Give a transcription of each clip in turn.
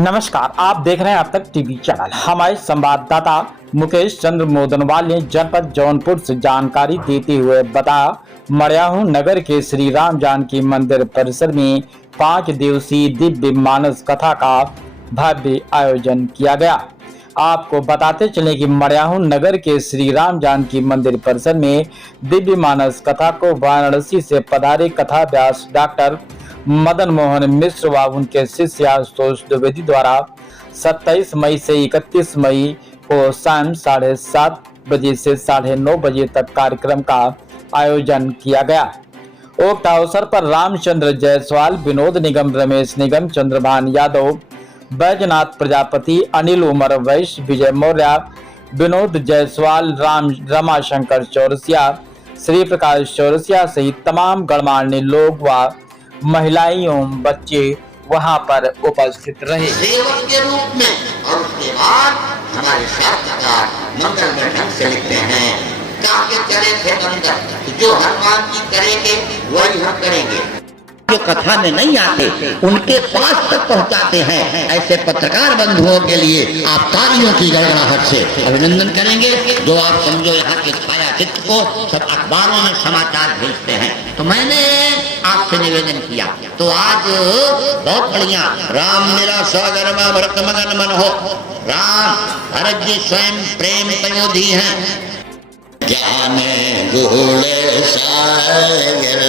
नमस्कार, आप देख रहे हैं अब तक टीवी चैनल। हमारे संवाददाता मुकेश चंद्र मोदनवाल ने जनपद जौनपुर से जानकारी देते हुए बताया, मड़ियाहू नगर के श्री राम जानकी मंदिर परिसर में 5 दिवसीय दिव्य मानस कथा का भव्य आयोजन किया गया। आपको बताते चले कि मड़ियाहू नगर के श्री राम जानकी मंदिर परिसर में दिव्य मानस कथा को वाराणसी से पधारे कथा व्यास डॉक्टर मदन मोहन मिश्र व उनके शिष्य आशुतोष द्विवेदी द्वारा 27 मई से 31 मई को शाम 7:30 बजे से 9:30 बजे तक कार्यक्रम का आयोजन किया गया। उक्त अवसर पर रामचंद्र जायसवाल, विनोद निगम, रमेश निगम, चंद्रभान यादव, बैजनाथ प्रजापति, अनिल उमर वैश्य, विजय मौर्य, विनोद जायसवाल, रमाशंकर चौरसिया, श्री प्रकाश चौरसिया सहित तमाम गणमान्य लोग व महिलाएं एवं बच्चे वहां पर उपस्थित रहे। सेवक के रूप में और उसके बाद हमारे शास्त्रकार मंगल में ढंग से लिखते हैं काके चले थे मंगल, जो हनुमान जी करेंगे वही हम करेंगे। जो कथा में नहीं आते उनके पास तक पहुंचाते हैं। ऐसे पत्रकार बंधुओं के लिए आप तालियों की गड़गड़ाहट से अभिनंदन करेंगे, जो आप समझो यहाँ के छाया चित्र को सब अखबारों में समाचार भेजते हैं। तो मैंने आपसे निवेदन किया, तो आज बहुत बढ़िया राम मेरा सागर में भरत मगन मन हो, राम भरत जी स्वयं प्रेम तयोधी हैं। ज्ञान गुणे सागर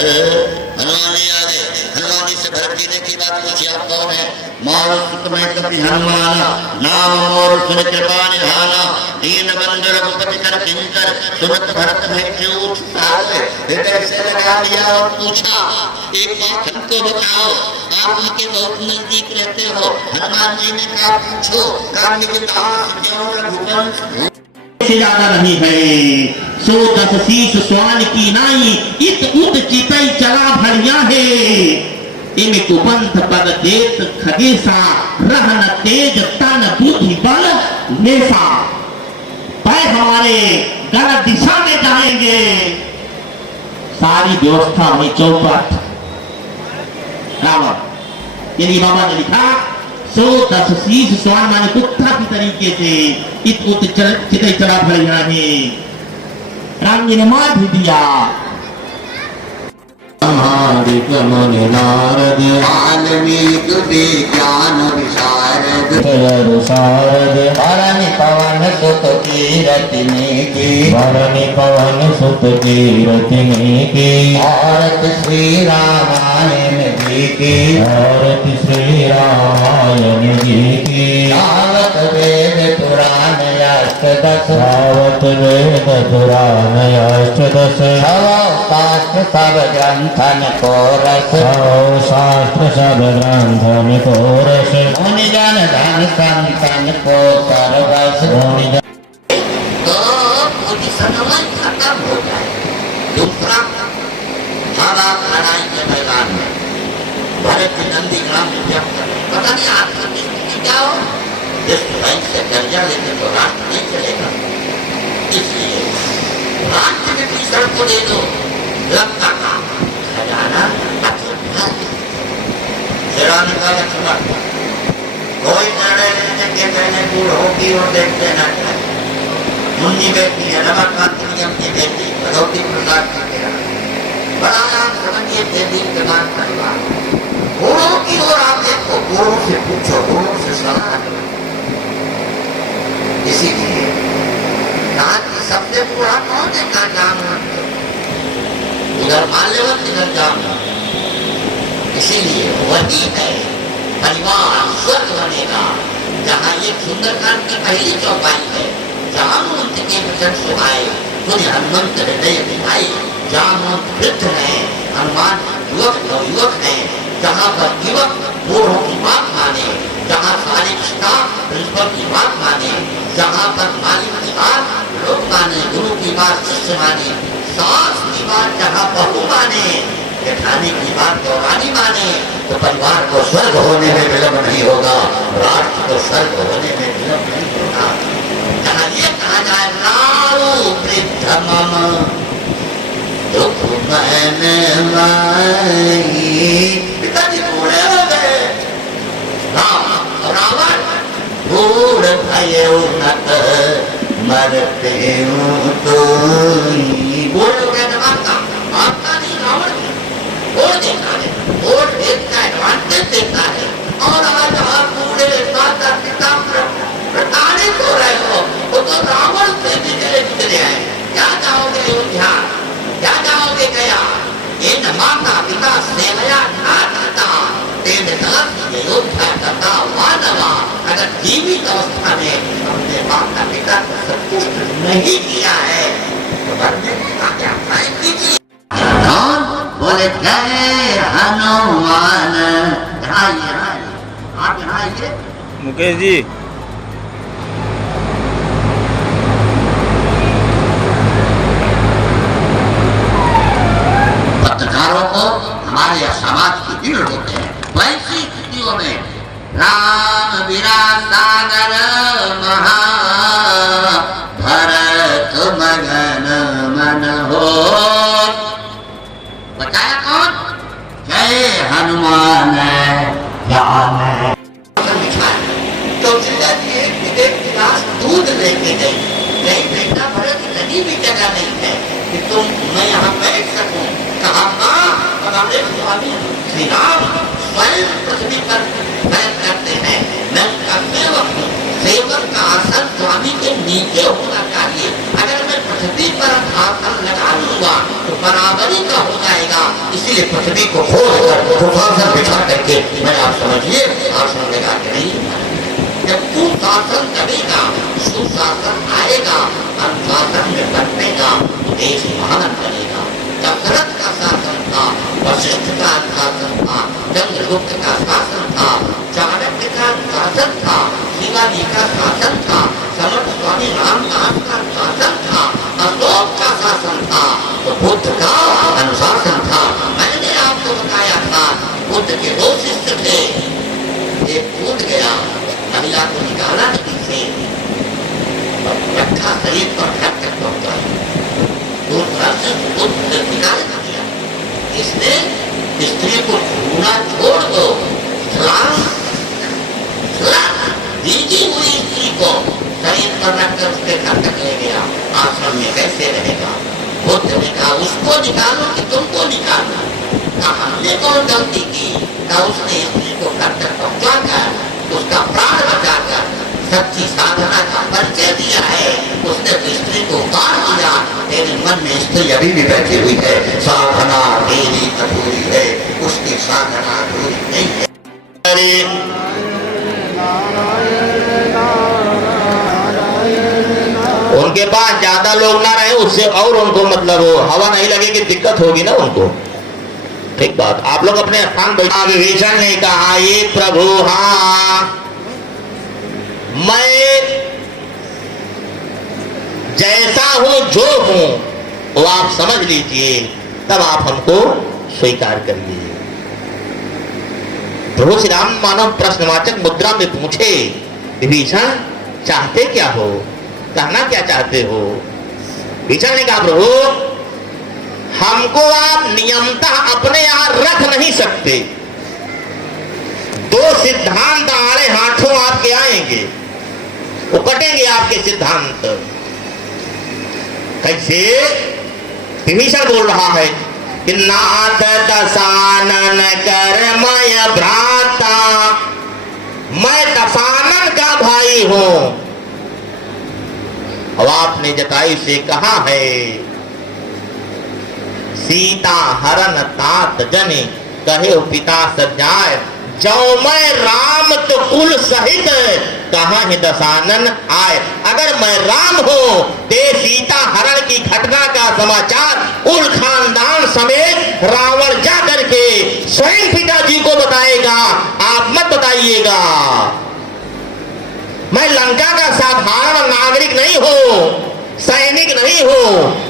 हनुमानी से भरत जी ने की बात पूछी, आप कौन है? मारुत में कभी हनुमाना, नाम मोर सुन कृपा निधाना, दीन बंधु रघुपति कर किंकर, सुनत भरत में क्यों हृदय से लगा लिया और पूछा, एक बात हमको बताओ, आप उनके बहुत नजदीक रहते हो। हनुमान जी ने कहा पूछो, काम क्यों रघुवंश ज्यादा नहीं है। सो 10 शीश स्वान की नाई, इत उत चितई चला भरिया है। इम कुपंथ पद देत खगेसा, रहन तेज तन बुद्धि बल नेसा। पैर हमारे गलत दिशा में जाएंगे, सारी व्यवस्था हुई चौपट। यदि बाबा ने लिखा सो 10 शीश स्वान माने कुत्ता की तरीके से इत उत चितई चला भरिया है। राम जी ने मार भी दिया। मुनि नारद वाल्मीक विज्ञान विशारद धरणी पवन सुत की रतिनी की, धरणी पवन सुत की रतिनी की, भारत श्री रामायण जी की, भारत श्री रामायण जी की, सावत वेद पुराण अष्टदश, सावत वेद पुराण अष्टदश, शास्त्र सब ग्रंथन को रस, शास्त्र सब ग्रंथन को रस, मुनि जन धन संतन को सर्वस। तो पूरी समय खत्म हो जाए। दूसरा भागा लड़ाई के मैदान में भरत नंदी ग्राम में व्यक्त कर, पता नहीं आपकी स्थिति क्या हो। जिस बैंक से कर्जा लेके तो राष्ट्र नहीं चलेगा, इसलिए राष्ट्र के टीचर को दे दो, लगता का खजाना का लक्ष्मण कोई निर्णय लेने के कहने दूर होगी और देखते न मुन्नी बेटी है, रमाकांत निगम की बेटी भगवती प्रसाद की बेटा, बड़ा नाम समझिए देवी प्रदान परिवार। गुरुओं की ओर आप देखो, गुरुओं से पूछो, गुरुओं से सलाह लो। इसीलिए कहा कि सबसे बुरा कौन है? कहा जामवंत, उधर माल्यवंत, इधर जामवंत। इसीलिए वही है परिवार स्वर्ग बनेगा, जहाँ ये सुंदरकांड की पहली चौपाई है। जामवंत के वचन सुनाए, तुझे हनुमंत हृदय दिखाई। जामवंत वृद्ध है, हनुमान युवक है। जहाँ पर युवक बूढ़ों की बात माने, जहाँ सारे स्टाफ प्रिंसिपल की बात माने, जहाँ पर मालिक की बात लोग माने, गुरु की बात शिष्य माने, सास की बात जहाँ बहू माने, जेठानी की बात गौरानी माने, तो परिवार को स्वर्ग होने में विलंब नहीं होगा, राष्ट्र को स्वर्ग होने में विलंब नहीं होगा। जहाँ ये कहा जाए राऊ वृद्ध मम दुख मैंने लाई, पिताजी बूढ़े हो गए, राम रावण भय उन्नत मरते हूँ तो बोलो क्या माता माता नहीं रावण की वोट देता है, वोट देता है, एडवांटेज देता है। और आज आप पूरे माता पिता प्रताड़ित हो रहे हो, वो तो रावण से भी चले आए। क्या जाओगे अयोध्या, क्या जाओगे गया, ये न माता पिता सेवया नाता तेन तलक अयोध्या तथा मानवा। अगर जीवित अवस्था में हमने माता पिता को संतुष्ट नहीं किया है तो मरने का क्या उपाय कीजिए। बोले जय हनुमान। आप यहाँ आइए मुकेश जी। पत्रकारों को हमारे यहाँ समाज की भीड़ होते हैं, वैसी स्थितियों में राम विराट सागर महा भरत मगन मन हो। बताया कौन? जय हनुमान ज्ञान। तो सीता जी एक गिलास दूध लेके गई। नहीं बेटा भरत, कहीं भी जगह नहीं है कि तुम मैं यहाँ बैठ सकूं। कहा माँ, हमारे स्वामी श्री राम स्वयं पृथ्वी पर बैठ करते हैं, मैं उनका सेवक हूँ। सेवक का आसन स्वामी के नीचे होना चाहिए। अगर मैं पृथ्वी पर आसन लगा लूंगा तो बराबरी का हो जाएगा। इसीलिए पृथ्वी को खोद कर सुशासन बिछा करके मैं आप समझिए आसन लगा के नहीं। जब तू शासन करेगा, सुशासन आएगा, अनुशासन में बनेगा, देश महान बनेगा। दशरथ का शासन था, वशिष्ठ का शासन था, चंद्रगुप्त का शासन था, चाणक्य का शासन था, शिवाजी का शासन था, समर्थ स्वामी रामदास का शासन था, अशोक का शासन था, तो बुद्ध का अनुशासन था। मैंने आपको बताया था बुद्ध के दो शिष्य थे, एक कूद गया, महिला को निकाला नदी से, रखा शरीर पर ढक कर पहुंचा, दूसरा से बुद्ध निकाल दिया। इसने स्त्री को छूना छोड़ दो, भीगी हुई स्त्री को शरीर पर रखकर उसके घर तक ले गया। आश्रम में कैसे रहेगा? बुद्ध ने कहा उसको निकालो कि तुमको निकालना। कहा हमने कौन गलती की? कहा उसने स्त्री को घर तक पहुंचाकर उसका प्राण बचाकर सच्ची साधना का परिचय दिया है। उसने स्त्री को उतार दिया, तेरे मन में स्त्री अभी भी बैठी हुई है। साधना तेरी अधूरी है, उसकी साधना अधूरी नहीं है। उनके पास ज्यादा लोग ना रहे, उससे और उनको मतलब हवा नहीं लगेगी, दिक्कत होगी ना उनको। ठीक बात। आप लोग अपने स्थान बैठा। विभीषण ने कहा ये प्रभु, हाँ मैं जैसा हूं जो हूं वो आप समझ लीजिए, तब आप हमको स्वीकार करिए। प्रभु श्री राम मानव प्रश्नवाचक मुद्रा में पूछे, विभीषण चाहते क्या हो, कहना क्या चाहते हो? विभीषण ने कहा प्रभु हमको आप नियमतः अपने यहाँ रख नहीं सकते। दो सिद्धांत आड़े हाथों आपके आएंगे, वो कटेंगे आपके सिद्धांत। कैसे? विभीषण बोल रहा है कि नाथ दशानन कर्मय भ्राता, मैं दशानन का भाई हूं। अब आपने जटायु से कहा है सीता हरण तात जने कहे पिता सजाए, जो मैं राम तो कुल सहित कहाँ है दशानन आए। अगर मैं राम हूं ते सीता हरण की घटना का समाचार कुल खानदान समेत रावण जा करके स्वयं पिताजी को बताएगा, आप मत बताइएगा। मैं लंका का साधारण नागरिक नहीं हूं, सैनिक नहीं हो,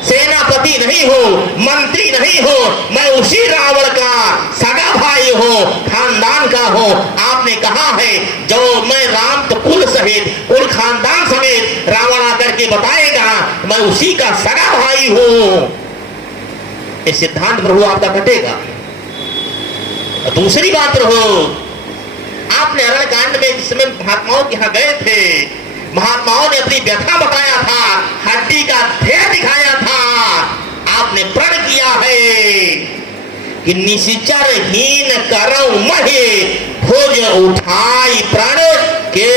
सेनापति नहीं हो, मंत्री नहीं हो, मैं उसी रावण का सगा भाई हूं, खानदान का हूं। आपने कहा है जो मैं राम तो कुल सहित कुल खानदान समेत रावण आकर के बताएगा, मैं उसी का सगा भाई हूं। ये सिद्धांत प्रभु आपका घटेगा। दूसरी बात प्रभु, आपने अरण्यकांड में जिस समय महात्माओं के यहाँ गए थे, महात्माओं ने अपनी व्यथा बताया था, हड्डी का ढेर दिखाया था। आपने प्रण किया है कि निश्चर हीन करऊं महे भुज उठाई प्रण के।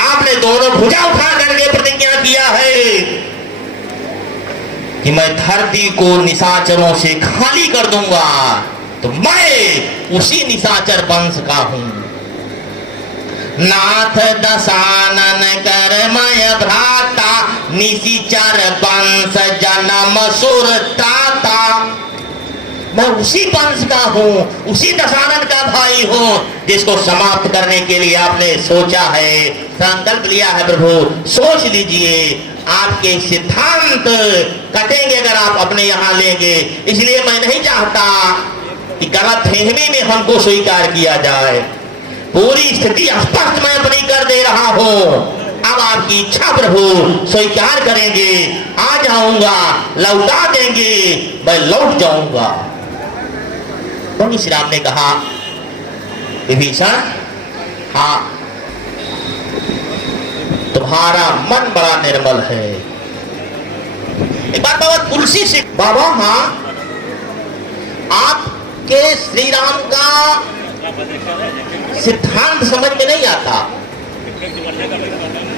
आपने दोनों भुजा उठा करके प्रतिज्ञा किया है कि मैं धरती को निशाचरों से खाली कर दूंगा, तो मैं उसी निशाचर वंश का हूं। नाथ दशानन कर मैं भ्राता, निशिचर वंश जन्म सुरताता। मैं उसी वंश का हूं, उसी दशानन का भाई हूं, जिसको समाप्त करने के लिए आपने सोचा है, संकल्प लिया है। प्रभु सोच लीजिए, आपके सिद्धांत कटेंगे अगर आप अपने यहां लेंगे। इसलिए मैं नहीं चाहता कि गलत फहमी में हमको स्वीकार किया जाए। पूरी स्थिति स्पष्ट मैं अपनी कर दे रहा हूं। अब आपकी इच्छा प्रभु स्वीकार करेंगे, आ जाऊंगा, लौटा देंगे, मैं लौट जाऊंगा। तो श्री राम ने कहा, विभीषण, हाँ तुम्हारा मन बड़ा निर्मल है। एक बात बाबा तुलसी से, बाबा हाँ आपके श्री राम का सिद्धांत समझ में नहीं आता,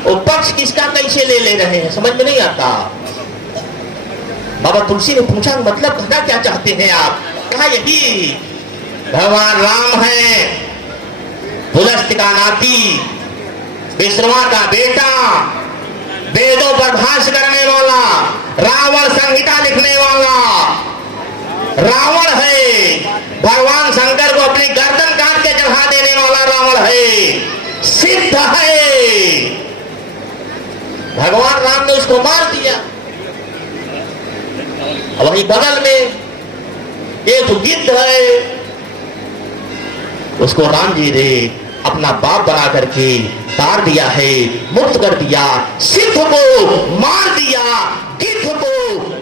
वो पक्ष किसका कैसे ले रहे हैं समझ में नहीं आता। बाबा तुलसी ने पूछा, मतलब कहना क्या चाहते हैं आप? कहा यही भगवान राम है, पुलस्त का नाती, विश्रवा का बेटा, वेदों पर भाष्य करने वाला, रावण संहिता लिखने वाला रावण है। भगवान शंकर को अपनी गर्दन काट के चढ़ा देने वाला रावण है, सिद्ध है। भगवान राम ने उसको मार दिया। वही बगल में एक गिद्ध है, उसको राम जी ने अपना बाप बना करके तार दिया है, मुक्त कर दिया, सिद्ध को मार दिया, गिद्ध को